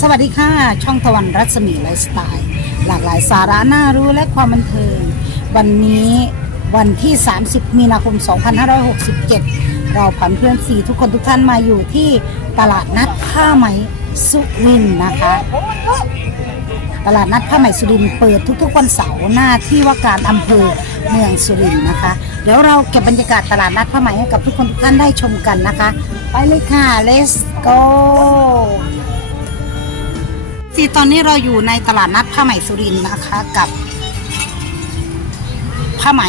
สวัสดีค่ะ ช่องตะวันรัศมีไลฟ์สไตล์ หลากหลายสาระน่ารู้และความบันเทิง วันนี้วันที่ 30 มีนาคม 2567 เราผันเพื่อนสีทุกคนทุกท่านมาอยู่ที่ตลาดนัดผ้าไหมสุรินนะคะ ตลาดนัดผ้าไหมสุรินเปิดทุกๆวันเสาร์หน้าที่ว่าการอำเภอเมืองสุรินนะคะ เดี๋ยวเราเก็บบรรยากาศตลาดนัดผ้าไหมให้กับทุกคนทุกท่านได้ชมกันนะคะ ไปเลยค่ะ let's go ที่ตอนนี้เราอยู่ในตลาดนัดผ้าไหมสุรินทร์นะคะ กับ ผ้าไหม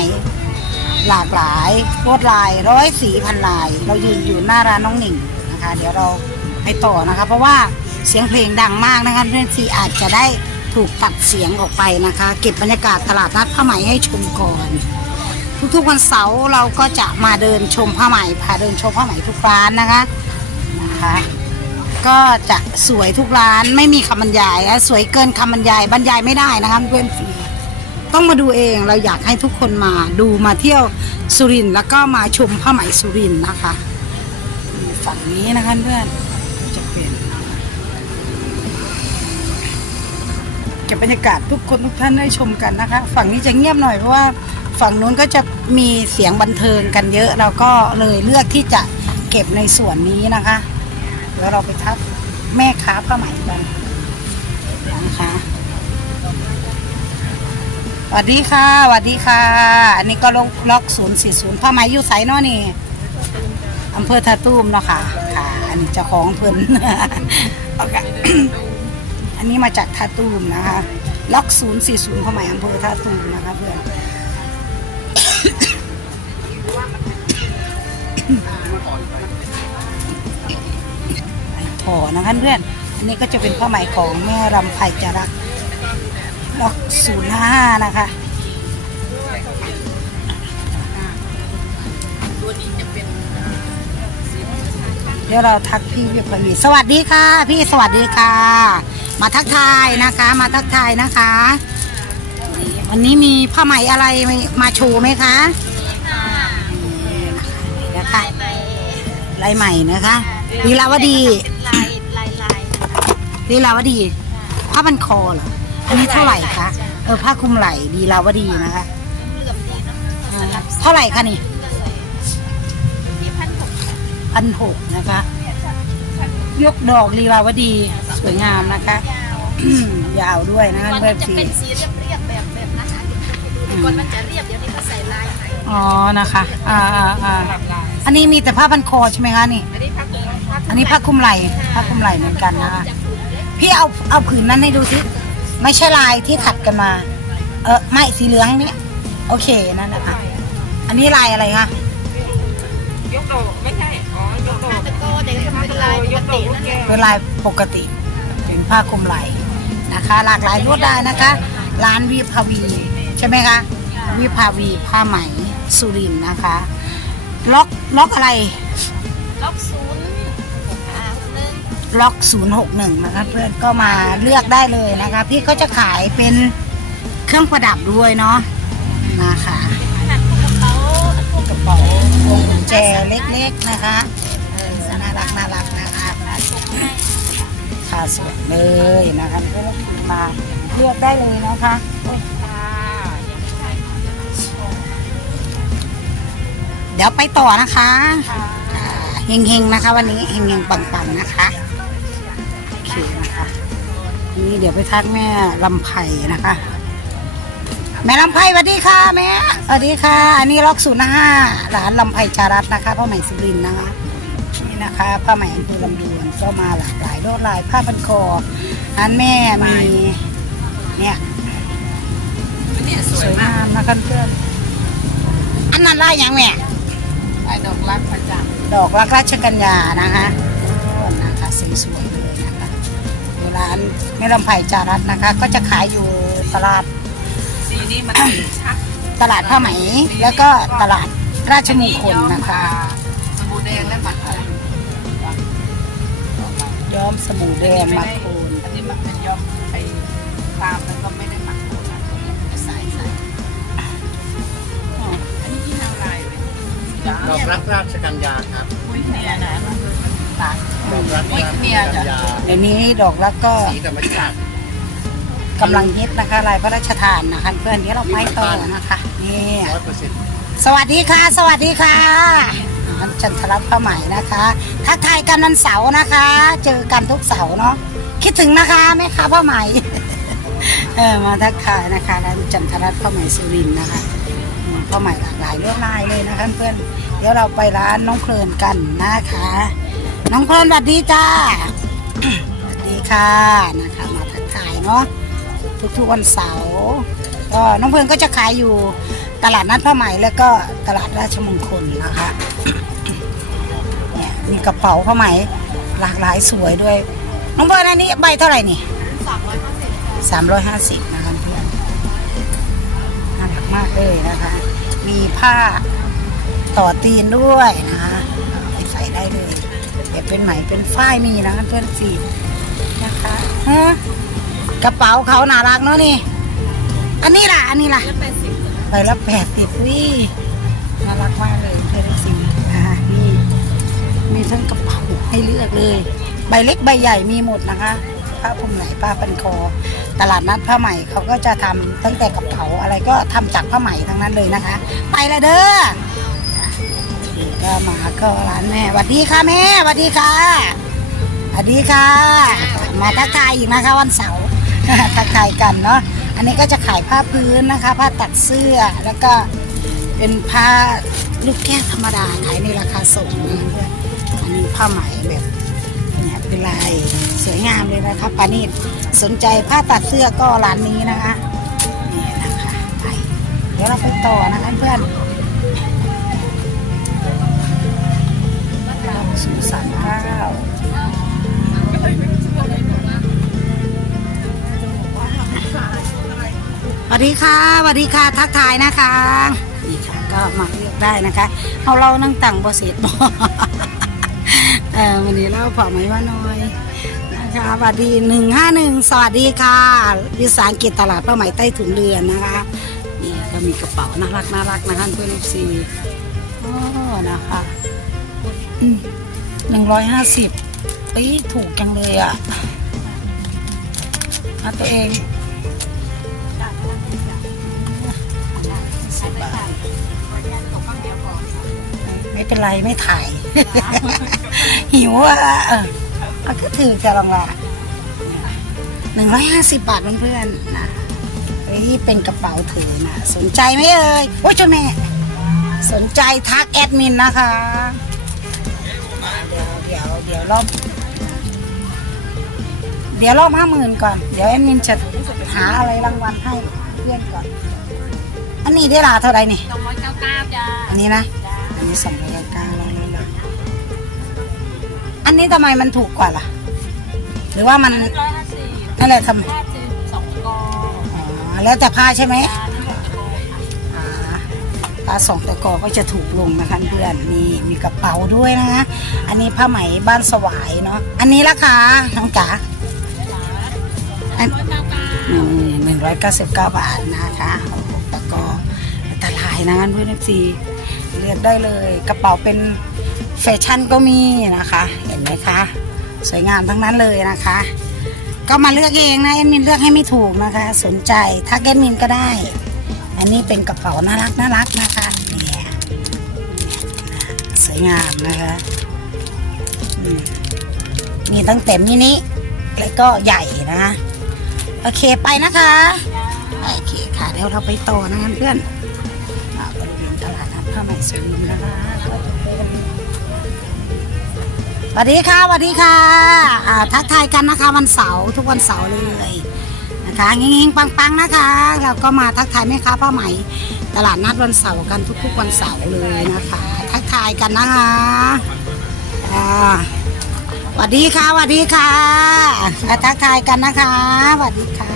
หลากหลายลวดลายร้อยสีพันลาย เรายืนอยู่หน้าร้านน้องหนิงนะคะ เดี๋ยวเราไปต่อนะคะ เพราะว่าเสียงเพลงดังมากนะคะเพื่อนซีอาจจะได้ถูกตัดเสียงออกไปนะคะ เก็บบรรยากาศตลาดนัดผ้าไหมให้ชมก่อน ทุกๆวันเสาร์เราก็จะมาเดินชมผ้าไหมพาเดินชมผ้าไหมทุกร้านนะคะนะคะ ก็จะสวยทุกร้านไม่มีคำบรรยายสวยเกินคำบรรยายบรรยายไม่ได้นะคะเพื่อนสีต้องมาดูเองเราอยากให้ทุกคนมาดูมาเที่ยวสุรินทร์แล้วก็มาชมผ้าไหมสุรินทร์นะคะฝั่งนี้นะคะเพื่อนจะเป็นเก็บรรยากาศทุกคนทุกท่านได้ชมกันนะคะ ฝั่งนี้จะเงียบหน่อยเพราะว่าฝั่งนู้นก็จะมีเสียงบันเทิงกันเยอะเราก็เลยเลือกที่จะเก็บในส่วนนี้นะคะ ดี๋ยวเราไปทักแม่ค้าผ้าไหมกันนะคะสวัสดีค่ะสวัสดีค่ะ อันนี้ก็ล็อกล็อกศูนย์สี่ศูนย์ผ้าไหมอยู่ไสเนาะนี่อำเภอท่าตูมเนาะค่ะ ค่ะ อันนี้เจ้าของเพิ่นเอาค่ะอันนี้มาจากท่าตูมนะคะ ล็อกศูนย์สี่ศูนย์ผ้าไหมอำเภอท่าตูมนะคะเพื่อน พอนะคะเพื่อนอันนี้ก็จะเป็นผ้าไหมของแม่รำไพจรักล็อกศูนย์ห้านะคะเดี๋ยวเราทักพี่เพียพมีสวัสดีค่ะ พี่สวัสดีค่ะ มาทักทายนะคะ มาทักทายนะคะวันนี้มีผ้าไหมอะไรมาโชว์ไหมคะนี่นะคะลายใหม่นะคะลีลาวดี ลีลาวดีผ้าพันคอเหรออันนี้เท่าไหร่คะเออผ้าคลุมไหล่ลีลาวดีนะคะเหลื่อมดีเนาะอ่าเท่าไหร่คะนี่ที่พันหกพันหกนะคะ ยกดอกลีลาวดีสวยงามนะคะ ยาวยาวด้วยนะคะก่อนเพื่มัอนนจะฟีเป็นสีเรียบเรียบๆแบบแบบนะคะก่อนมันจะเรียบเดี๋ยวนี้เขาใส่ลายใหม่อ๋อนะคะอ่าอ่าอ่าอันนี้มีแต่ผ้าพันคอใช่ไหมคะนี่อันนี้พักอันนี้ผ้าคลุมไหล่ผ้าคลุมไหล่เหมือนกันนะคะ พี่เอาเอาผืนนั้นให้ดูสิไม่ใช่ลายที่ถัดกันมา เออไม่สีเหลืองเนี่ยโอเคนั่นนะคะอันนี้ลายอะไรคะยกดอกไม่ใช่อ๋อยกดอกตะโก้เด็กเป็นลายปกตินั่นแหละเป็นลายปกติ เป็นผ้าคลุมไหล่นะคะ หลากหลายลวดลายนะคะ ร้านวิภาวีใช่ไหมคะวิภาวีผ้าไหมสุรินทร์นะคะ ล็อกล็อกอะไร ล็อกศูนย์อ่าหนึ่ง ล็อก 061 นะคะเพื่อนก็มาเลือกได้เลยนะคะพี่ก็จะขายเป็นเครื่องประดับด้วยเนาะนะคะกระเป๋าพวกกระเป๋าพวงกุญแจเล็กๆนะคะเออน่ารักน่ารักนะคะค่ะสวยเลยนะคะเลือกมาเลือกได้เลยนะคะเดี๋ยวไปต่อนะคะเฮงๆนะคะ วันนี้เฮงๆปังๆนะคะ นี่เดี๋ยวไปทักแม่ลำไผ่นะคะ แม่ลำไพสวัสดีค่ะแม่สวัสดีค่ะ อันนี้ล็อกศูนย์ห้าร้านลำไพจารัตนะคะผ้าไหมสุรินทร์นะคะนี่นะคะผ้าไหมอำเภอลำดวนก็มาหลากหลายลวดลายผ้าพันคออันแม่มีเนี่ยเนี่ยสสวยวยมากงามนะคะเพื่อนอันนั้นลายอย่างแม่ลายดอกรักประจดอกรักราชกัญญานะคะโอ้นะคะสวย ม่ลำไพจารัตนะคะ ก็จะขายอยู่ตลาดำสีนี้มันชักตลาดผ้าไหม แล้วก็ตลาดราชมงคลนะคะสบู่แดงและหมักโคนย้อมสบู่แดงมาโคนอันนี้มันเป็นย้อมไปตามแล้วก็ไม่ได้หมักโคนนะใส่ใส่อันนี้ที่ฮาวไลน์เลยดอกรักราชกัญญาครับอุ้ยเนี่ยนะ ตาดอกรักอุ๊ยเมียจ้ะยาเดี๋ยวนี้ดอกรักก็สีธรรมชาติกำลังฮิตนะคะลายพระราชทานนะคะเพื่อนเดี๋ยวเราไปต่อนะคะนี่ร้อยเปอร์เซ็นต์สวัสดีค่ะ สวัสดีค่ะอันจันทรัตน์ผ้าไหมนะคะทักทายกันวันเสาร์นะคะ เจอกันทุกเสาร์เนาะคิดถึงนะคะแม่ค้าผ้าไหม เออมาทักทายนะคะร้านจันทรัตน์ผ้าไหมสุรินทร์นะคะอืมผ้าไหมหลากหลายลวดลายเลยนะคะเพื่อนเดี๋ยวเราไปร้านน้องเพลินกันนะคะ น้องเพลินสวัสดีจ้าสวัสดีค่ะนะคะมาทักทายเนาะทุกๆวันเสาร์ก็น้องเพลินก็จะขายอยู่ตลาดนัดผ้าไหมแล้วก็ตลาดราชมงคลนะคะเนี่ยมีกระเป๋าผ้าไหมหลากหลายสวยด้วย น้องเพลินอันนี้ใบเท่าไหร่นี่สามร้อยห้าสิบสามร้อยห้าสิบนะคะเพื่อนน่ารักมากเลยนะคะ มีผ้าต่อตีนด้วยนะคะไปใส่ได้เลย เดี๋ยวเป็นไหมเป็นฝ้ายมีนะเพื่อนสีนะคะฮะกระเป๋าเขาน่ารักเนาะนี่ อันนี้ล่ะ อันนี้ล่ะแล้วแปละแปดสิบวิน่ารักมากเลยเพื่อนสีนะคะนี่มีทั้งกระเป๋าให้เลือกเลย ใบเล็กใบใหญ่มีหมดนะคะผ้าคลุมไหลผ้าพันคอ ตลาดนัดผ้าไหม่เขาก็จะทำตั้งแต่กระเป๋าอะไรก็ทำจากผ้าไหม่ทั้งนั้นเลยนะคะ ไปละเด้อ ก็มาก็ร้านแม่สวัสดีค่ะแม่สวัสดีค่ะสวัสดีค่ะ มาทักทายอีกนะคะวันเสาร์ทักทายกันเนาะอันนี้ก็จะขายผ้าพื้นนะคะ ผ้าตัดเสื้อแล้วก็เป็นผ้าลูกแก้วธรรมดาขายในราคาส่งอันนี้ผ้าไหมแบบเนี่ยเป็นลายสวยงามเลยนะคะปานิดสนใจผ้าตัดเสื้อก็ร้านนี้นะคะนี่นะคะไปเดี๋ยวเราไปต่อนะคะเพื่อน เราสู่สามเก้าสวัสดีค่ะสวัสดีค่ะทักทายนะคะนี่ค่ะก็มาเลือกได้นะคะเอาเรานั่งตังบอเสร็จบอเออวันนี้เล่าผ่าไหมว่าน้อยนะคะสวัสดีหนึ่งห้าหนึ่งสวัสดีค่ะวิสาหกิจตลาดผ้าหมใต้ถุนเรือนนะคะนี่ก็มีกระเป๋าน่ารักน่ารักนะคะเพื่อนเอฟซีอ๋อนะคะ หนึ่งร้อยห้าสิบเอ้ถูกจังเลยอะเอาตัวเองไม่เป็นไรไม่ถ่าย หิวอะเออเอาก็ถือจะลองละหนึ่งร้อยห้าสิบบาทเพื่อนๆนะเฮ้ยเป็นกระเป๋าถือนะ สนใจไหมเอ่ยโอ้ยเจ้าแม่ สนใจทักแอดมินนะคะ เดี๋ยวเดี๋ยวรอบเดี๋ยวรอบห้าหมื่นก่อน เดี๋ยวแอดมินจะหาอะไรรางวัลให้เพื่อนก่อน อันนี้ได้ลาเท่าไหร่นี่สองร้อยเก้าเก้าจ้าอันนี้นะอันนี้สองร้อยเก้าร้อยเลยละอันนี้ทำไมมันถูกกว่าล่ะ หรือว่ามันร้อยห้าสิบนั่นแหละทำไมห้าสิบสองกออ๋อแล้วแต่ผ้าใช่ไหม จ้า ผ้าสองตะกอก็จะถูกลงนะคะเพื่อนนี่มีกระเป๋าด้วยนะคะอันนี้ผ้าไหมบ้านสวายเนาะอันนี้ราคาน้องจ๋าอันร้อยเก้าเก้าหนึ่งร้อยเก้าสิบเก้าบาทนะคะตะกอตลายนะเพื่อนเอฟซีเลือกได้เลยกระเป๋าเป็นแฟชั่นก็มีนะคะ เห็นไหมคะ สวยงามทั้งนั้นเลยนะคะ ก็มาเลือกเองนะแอดมินเลือกให้ไม่ถูกนะคะ สนใจทักแอดมินก็ได้ อันนี้เป็นกระเป๋าน่ารักน่ารักนะคะเนี่ยสวยงามนะคะมีตั้งแต่มินิแล้วก็ใหญ่นะคะโอเคไปนะคะโอเคค่ะเดี๋ยวเราไปต่อนะคะเพื่อนอ่าบริเวณตลาดนัดผ้าไหมสุรินทร์นะคะสวัสดีค่ะสวัสดีค่ะทักทายกันนะคะวันเสาร์ทุกวันเสาร์เลย นะคะเงี้งๆปังๆนะคะ เราก็มาทักทายแม่ค้าผ้าไหมตลาดนัดวันเสาร์กันทุกๆวันเสาร์เลยนะคะทักทายกันนะคะอ่าสวัสดีค่ะสวัสดีค่ะมาทักทายกันนะคะสวัสดีค่ะ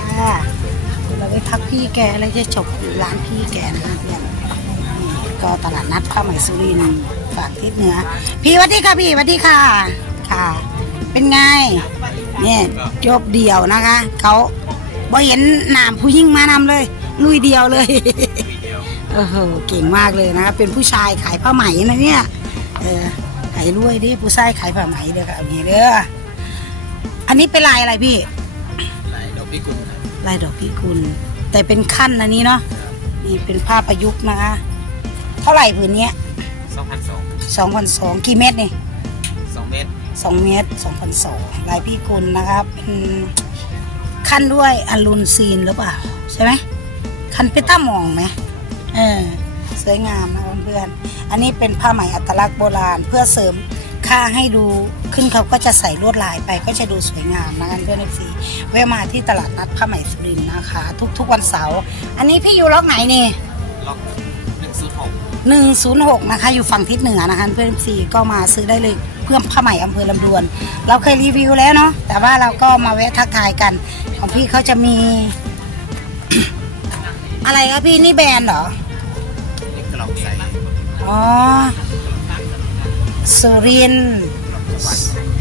เราไปทักพี่แกแล้วจะจบร้านพี่แกนะคะเพื่อนก็ตลาดนัดผ้าไหมสุรินทร์ฝากทิศเหนือพี่สวัสดีค่ะพี่สวัสดีค่ะค่ะ เป็นไงเนี่ยจบเดียวนะคะเขา บ่เห็นหนามผู้ยิ่งมานำเลย ลุยเดียวเลย โอ้โหเก่งมากเลยนะคะเป็นผู้ชายขายผ้าไหมนะเนี่ย เออขายรวยดิผู้ชายขายผ้าไหมเด้อค่ะอย่างนี้เด้ออันนี้เป็นลายอะไรพี่หลายดอกพิกุลครับลายดอกพิกุลแต่เป็นขั้นอันนี้เนาะนี่เป็นผ้าประยุกต์นะคะเท่าไหร่ผืนเนี้ยสองพันสองสองพันสองกี่เม็ดนี่สองเมตรสองเมตรสองพันสองลายพิกุลนะครับเป็น ขั้นด้วยอลูนซีนหรือเปล่า ใช่ไหมขั้นเปต้าหมองไหมเออสวยงามนะเพื่อนๆอันนี้เป็นผ้าไหมอัตลักษณ์โบราณเพื่อเสริมค่าให้ดูขึ้นเขาก็จะใส่ลวดลายไปก็จะดูสวยงามนะเพื่อนๆสีแวะมาที่ตลาดนัดผ้าไหมสุรินทร์นะคะ ทุกๆวันเสาร์อันนี้พี่อยู่ล็อกไหนนี่ล็อกหนึ่งศูนย์หก106นะคะ อยู่ฝั่งทิศเหนือนะคะเพื่อนซีก็มาซื้อได้เลย เพื่อผ้าไหมอำเภอลำดวน เราเคยรีวิวแล้วเนาะแต่ว่าเราก็มาแวะทักทายกัน ของพี่เขาจะมี อะไรครับพี่นี่แบรนด์เหรอนี่กล่ำใสอ๋อสุริน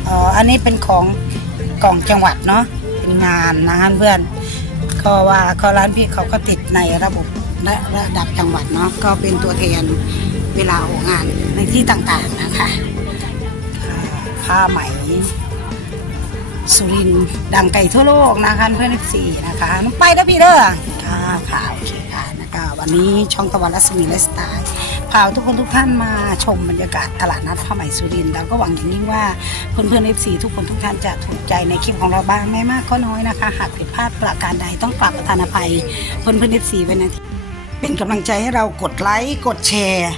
อ๋ออันนี้เป็นของกล่องจังหวัดเนาะเป็นงานนะคะเพื่อนก็ว่าเขาร้านพี่เขาก็ติดในระบบระระดับจังหวัดเนาะก็เป็นตัวแทนเวลาออกงานในที่ต่างๆนะคะ ผ้าไหม สุรินดังไก่ทั่วโลกนะคะเพื่อนเอฟซีนะคะน้องไปนะพี่เด้อค่ะค่ะโอเคค่ะนะคะวันนี้ช่องตะวันรัศมีไลฟ์สไตล์พาทุกคนทุกท่านมาชมบรรยากาศตลาดนัดผ้าไหมสุรินเราก็หวังอย่างยิ่งว่าเพื่อนเพื่อนเอฟซีทุกคนทุกท่านจะถูกใจในคลิปของเราบ้างไม่มากก็น้อยนะคะ หากผิดพลาดประการใดต้องกราบประทานอภัยเพื่อนเพื่อนเอฟซีไว้นะเป็นกำลังใจให้เรากดไลค์กดแชร์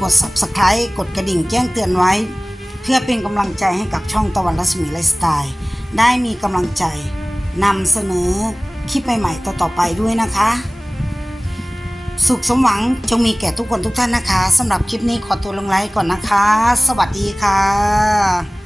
กด subscribe กดกระดิ่งแจ้งเตือนไว้ เพื่อเป็นกำลังใจให้กับช่องตะวันรัศมีไลฟ์สไตล์ได้มีกำลังใจนำเสนอคลิปใหม่ๆต่อๆไปด้วยนะคะ สุขสมหวังจงมีแก่ทุกคนทุกท่านนะคะสำหรับคลิปนี้ขอตัวลงไลฟ์ก่อนนะคะ สวัสดีค่ะ